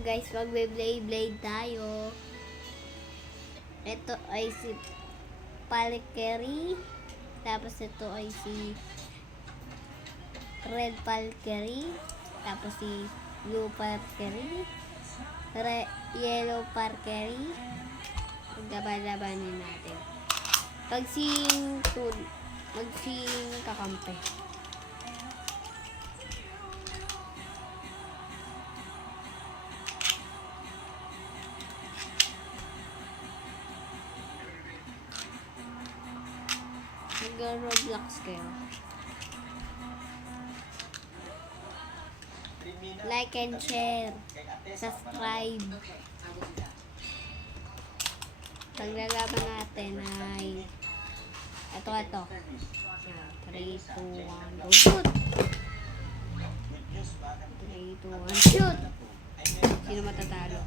guys, magbe-blade tayo. Ito ay si Valkyrie. Tapos ito ay si Red Valkyrie. Tapos si Blue Valkyrie. Yellow Valkyrie. Laban-labanin natin. Magsing kakampi. Mag-Roblox kayo. Like and share. Subscribe. Paglalaban natin ay ito. 3, 2, 1, go shoot! 3, 2, 1, shoot! Sino matatalo?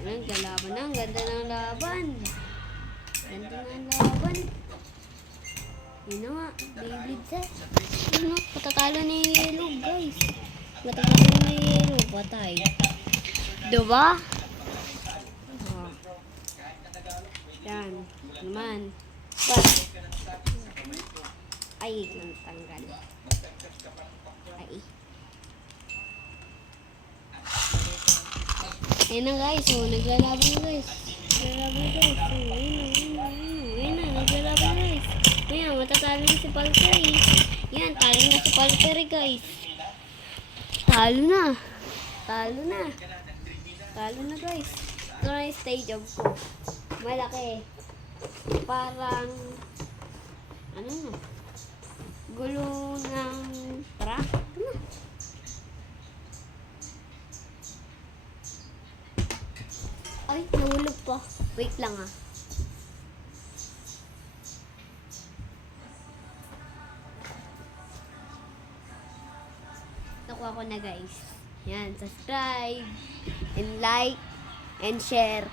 Ang galaban na. Ang ganda ng laban. Yun na nga. Beyblade set. Yun na. Patatalo ni Yellow, guys. Patatalo ni Yellow. Patay. Diba? Oh. Yan. Naman. But, ay, tanggal. Ay. Ayun na guys. So, naglalaban na guys. Naglalaban guys. Ayan, matatalo na si Valkyrie. Yan, talo na si Valkyrie guys. Talo na guys. Ito na yung stadium ko. Malaki. Parang ano na, gulo ng truck. Ay, nahulog pa. Wait lang ah. Nakuha ko na guys. Yan, subscribe and like and share.